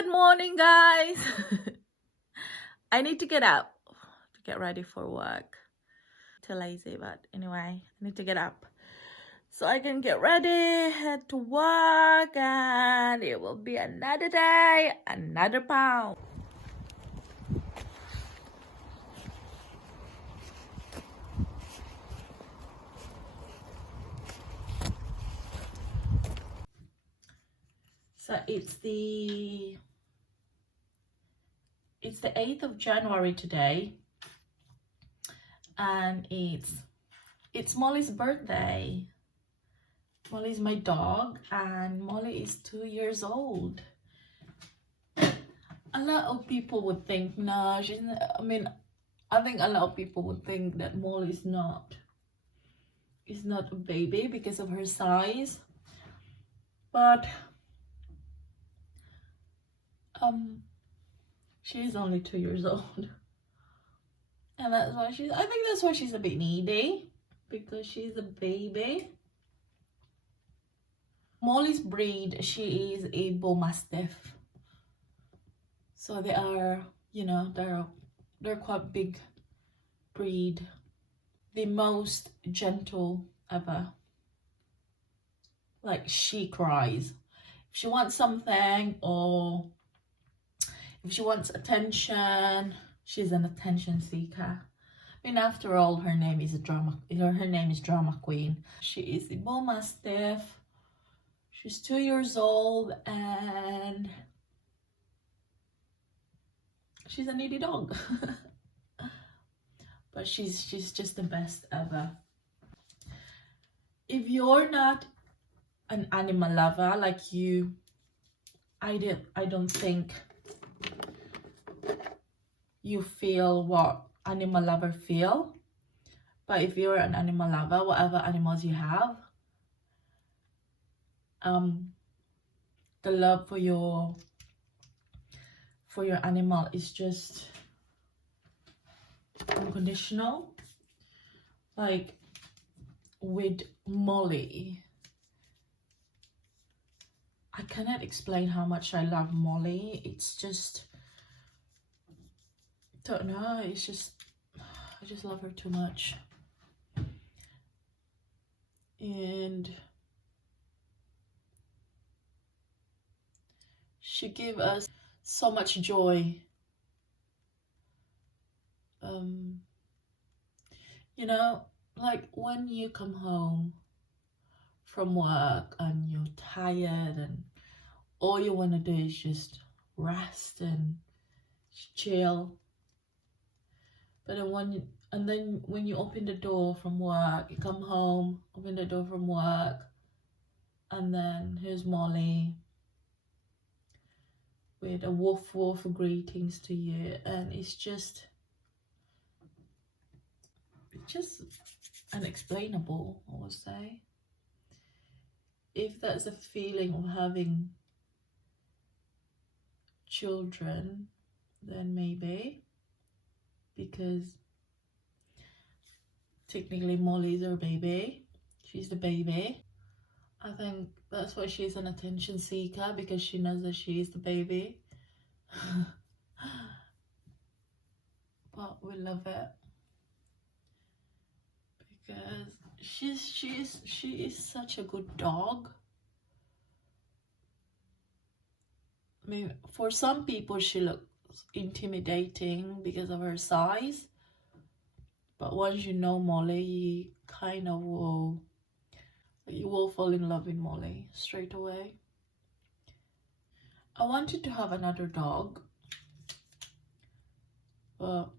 Good morning, guys. I need to get up to get ready for work. Too lazy, but anyway, I need to get up so I can get ready, head to work, and it will be another day, another pound. So it's the 8th of January today, and it's Molly's birthday. Molly's my dog, and Molly is 2 years old. A lot of people would think, no, she's not, I think a lot of people would think that Molly is not a baby because of her size. But she's only 2 years old. And I think that's why she's a bit needy, because she's a baby. Molly's breed, she is a bull mastiff. So they are, they're quite big breed. The most gentle ever. Like, she cries. If she wants something, or if she wants attention, she's an attention seeker. After all, her name is Drama Queen. She is a bull mastiff. She's 2 years old, and she's a needy dog. But she's just the best ever. If you're not an animal lover like you, I don't think you feel what animal lover feel. But if you're an animal lover, whatever animals you have, the love for your animal is just unconditional. Like with Molly, I cannot explain how much I love Molly. It's just, don't know, it's just, I just love her too much. And she gives us so much joy. Like when you come home from work and you're tired and all you want to do is just rest and chill. But then when you open the door from work, you come home, open the door from work, and then here's Molly with a woof woof greetings to you, and it's just unexplainable, I would say. If that's a feeling of having children, then maybe, because technically Molly is her baby. She's the baby. I think that's why she's an attention seeker, because she knows that she is the baby. But we love it because she is such a good dog. For some people she looks intimidating because of her size, but once you know Molly, you kind of will fall in love with Molly straight away. I wanted to have another dog, but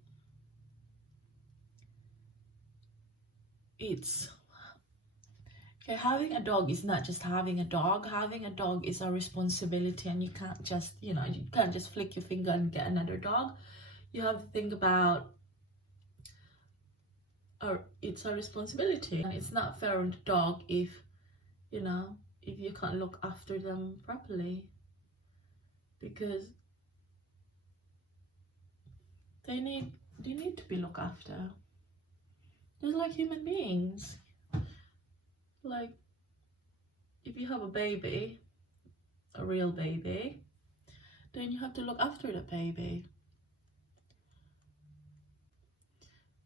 having a dog is not just having a dog. Having a dog is a responsibility, and you can't just flick your finger and get another dog. You have to think about, it's a responsibility, and it's not fair on the dog if you can't look after them properly, because they need to be looked after, just like human beings. Like, if you have a baby, a real baby, then you have to look after the baby.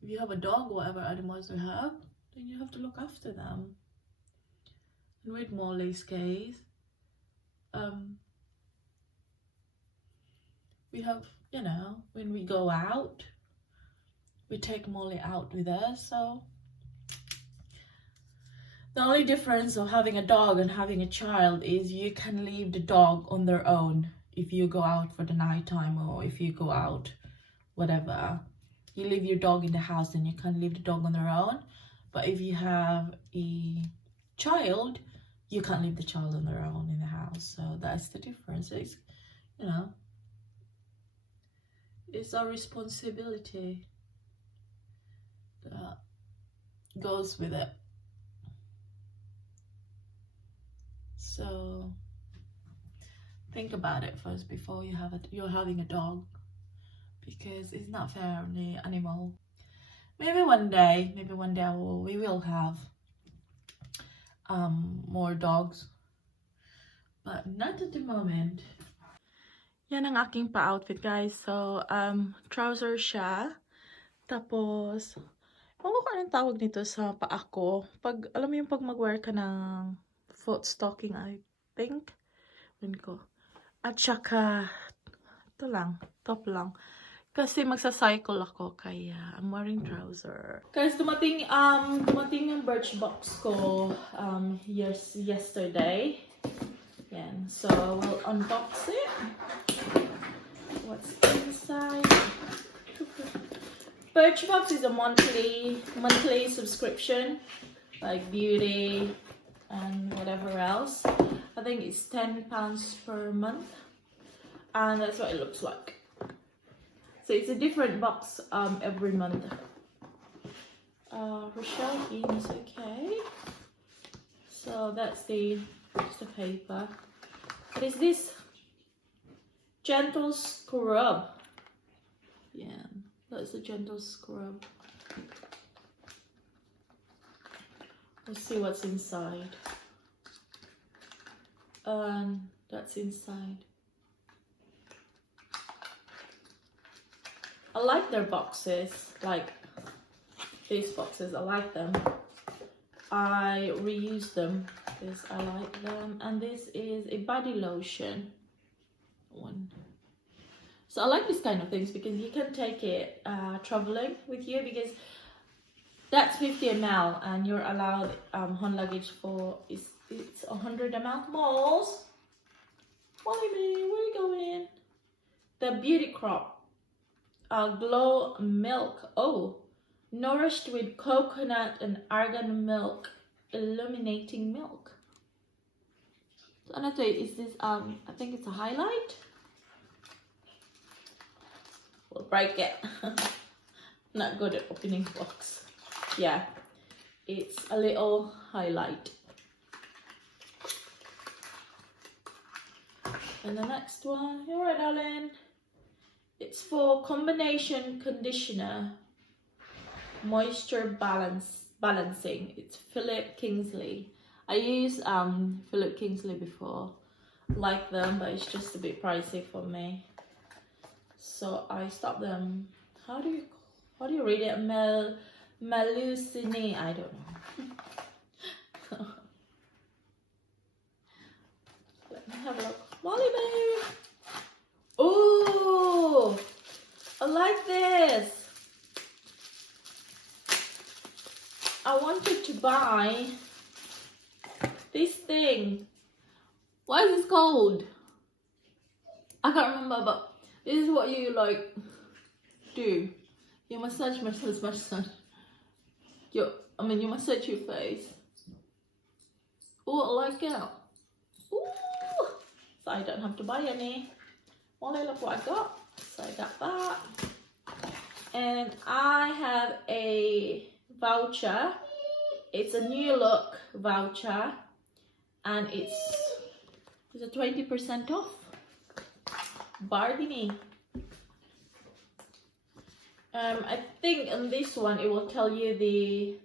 If you have a dog, whatever animals they have, then you have to look after them. And with Molly's case, we have, you know, when we go out, we take Molly out with us. So the only difference of having a dog and having a child is you can leave the dog on their own if you go out for the nighttime, or if you go out, whatever. You leave your dog in the house and you can't leave the dog on their own. But if you have a child, you can't leave the child on their own in the house. So that's the difference. It's, you know, it's our responsibility that goes with it. So think about it first before you're having a dog, because it's not fair on the animal. Maybe one day we will have more dogs, but not at the moment. Yan ang aking pa-outfit, guys. So trousers siya, tapos ewan ko anong tawag nito sa paa ko. Pag alam mo yung pag mag-wear ka ng foot stocking, I think. At saka ito lang, top lang. Kasi magsa-cycle ako, kaya I'm wearing trouser. Guys, dumating yung Birchbox ko yesterday. Yan. So we'll unbox it. What's inside? Birchbox is a monthly subscription, like beauty and whatever else. I think it's £10 per month, and that's what it looks like. So it's a different box every month. Rochelle is okay. So that's the paper. What is this? Gentle scrub. Yeah, that's a gentle scrub. Let's see what's inside. That's inside. I like their boxes, like these boxes, I like them. I reuse them because I like them. And this is a body lotion one. So I like these kind of things because you can take it traveling with you, because that's 50 ml and you're allowed hand luggage for it's 100 ml. Malls, Molly, where are you going? The Beauty Crop Glow Milk. Oh, nourished with coconut and argan milk, illuminating milk. So another is this I think it's a highlight. We'll break it. Not good at opening box. Yeah, it's a little highlight. And the next one, you're right, darling. It's for combination conditioner, moisture balancing. It's Philip Kingsley. I used Philip Kingsley before. Like them, but it's just a bit pricey for me. So I stopped them. How do you read it? Melusine, I don't know. Let me have a look. Molly babe. Oh, I like this. I wanted to buy this thing. What is this called? I can't remember, but this is what you like do. You massage. You massage your face. Oh, I like it. Ooh, so I don't have to buy any. Only look what I got. So I got that. And I have a voucher. It's a new look voucher. And it's a 20% off. Bargaining. I think on this one it will tell you the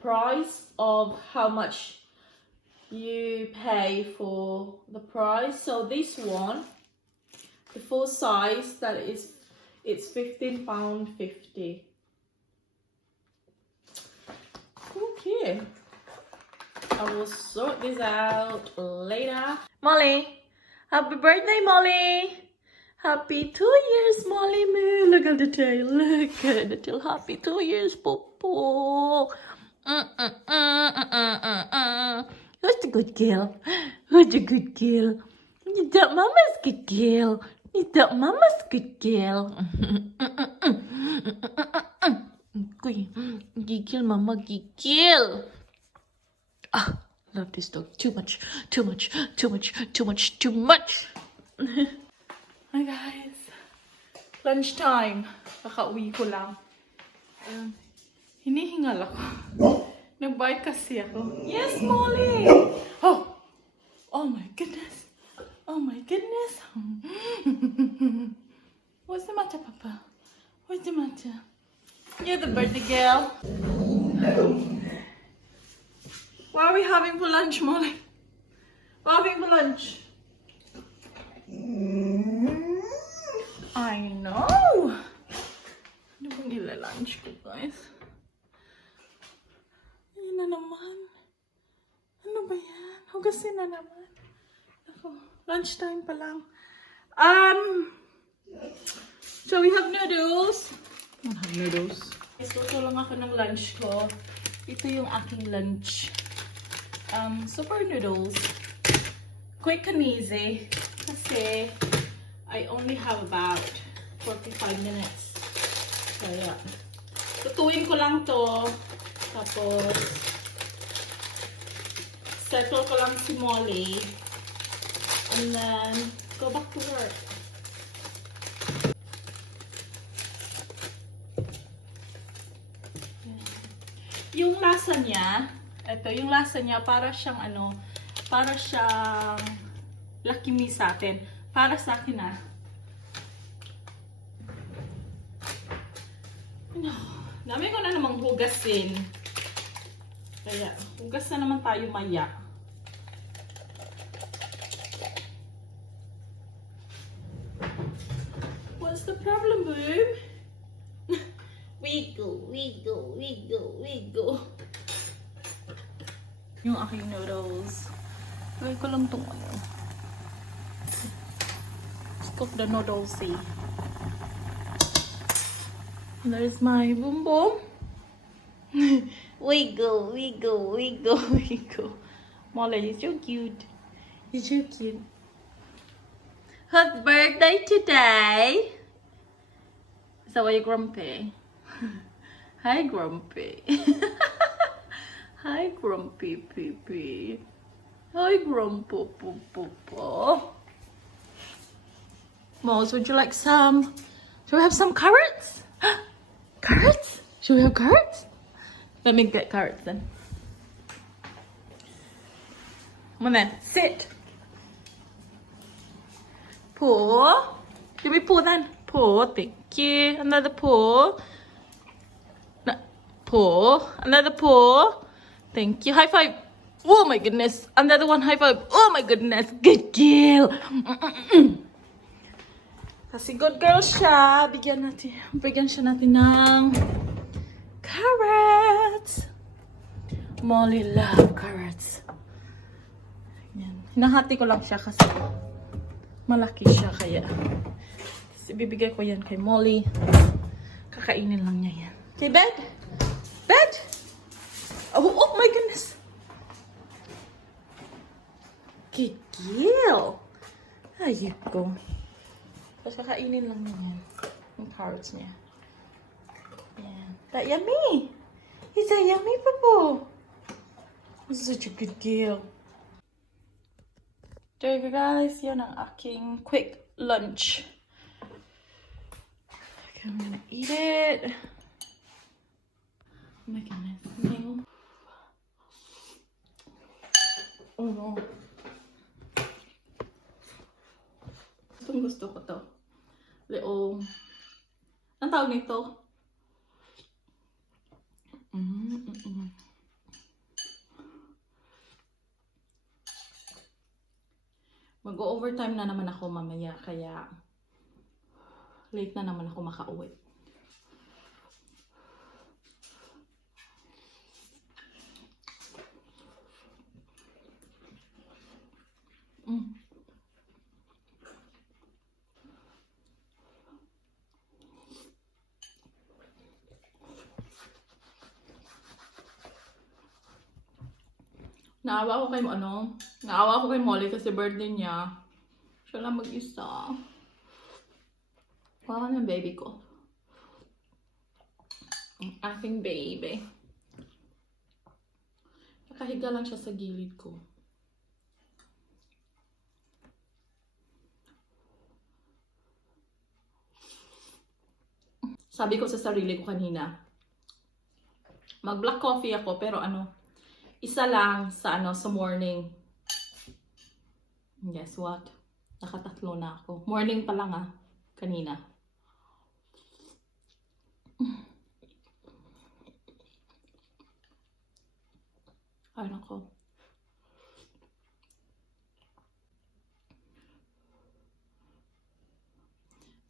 price of how much you pay for the price. So this one The full size, it's £15.50. Okay. I will sort this out later. Molly, happy birthday, Molly. Happy 2 years, Molly Moo. Look at the tail. Look at the tail. Happy 2 years, Popo. Who's the good girl? Who's the good girl? You thought Mama's good girl. You thought Mama's good girl. Giggle, Mama, giggle. Ah, love this dog. Too much. Hi guys. Lunchtime. Kakauwi ko lang. Hinihingal ako. Nag-bike kasi ako. Yes, Molly! Oh! Oh my goodness. Oh my goodness. What's the matter, Papa? What's the matter? You're the birthday girl. What are we having for lunch, Molly? What are we having for lunch? I know. Ano bang ila-lunch ko, guys? Ayun na naman. Ano ba yan? Hugasin na naman. Ako, lunchtime pa lang. So we have noodles. I don't have noodles. Isuso lang ako ng lunch ko. Ito yung aking lunch. Super noodles. Quick and easy. Kasi I only have about 45 minutes. So yeah. Tutuin ko lang to. Tapos settle ko lang si Molly. And then go back to work. Yung lasa niya, ito, yung lasa niya para siyang ano, para siyang Lucky Me sa atin. Para sa akin No, dami ko na namang hugasin. Kaya, hugas na naman tayo maya. What's the problem, babe? Wiggle. Yung aking noodles. Lagay ko lang itong ano. Let's cook the noodles, see. There's my boom boom. Wiggle. Molly, you're so cute. Whose birthday today? So are you grumpy? Hi, Grumpy. Hi, Grumpy Pee. Hi, Grumpo Poo. Moles, would you like some? Shall we have some carrots? Carrots? Shall we have carrots? Let me get carrots then. Come on then, sit. Paw. Give me paw then. Paw, thank you. Another paw. Paw. Another paw. Thank you. High five. Oh my goodness. Another one. High five. Oh my goodness. Good girl. Kasi good girl siya. Bigyan siya natin ng carrots. Molly love carrots. Yan. Hinahati ko lang siya kasi malaki siya kaya. Kasi bibigay ko yan kay Molly. Kakainin lang niya yan. Okay, bed? Oh my goodness. Good girl. There you go. Tapos kakainin lang niya yan. Yung carrots niya. Yan. That yummy. Is that yummy, Papo? This is such a good girl. There you go, guys. Yan ang aking quick lunch. Okay, I'm gonna eat it. Oh my goodness. No. Oh no. Gusto ko to. Leong. Ang tawag nito? Mag-overtime na naman ako mamaya, kaya Late na naman ako makauwi. Naawa ko kay Molly kasi birthday niya. Siya lang mag-isa. Wala ng baby ko. Ang aking baby. Nakahiga lang siya sa gilid ko. Sabi ko sa sarili ko kanina, mag-black coffee ako pero isa lang sa sa morning. Guess what? Nakatatlo na ako. Morning pa lang kanina. Ay nako.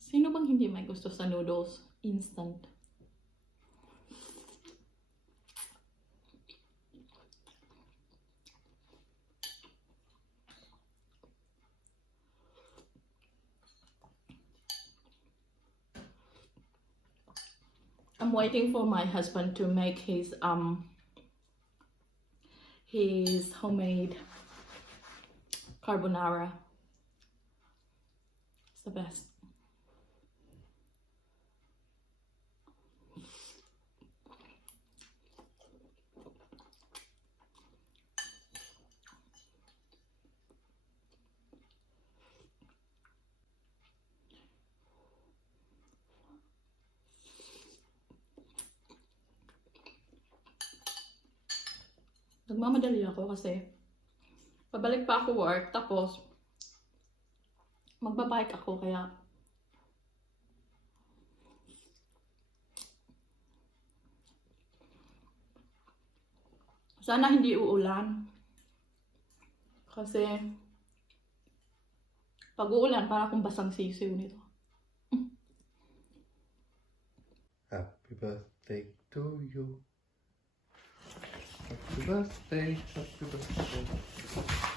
Sino bang hindi may gusto sa noodles? Instant. I'm waiting for my husband to make his homemade carbonara. It's the best. Nagmamadali ako kasi pabalik pa ako work, tapos magbabike ako, kaya sana hindi uulan. Kasi pag uulan, para akong basang sisiw nito. Happy birthday to you. Happy birthday, happy birthday.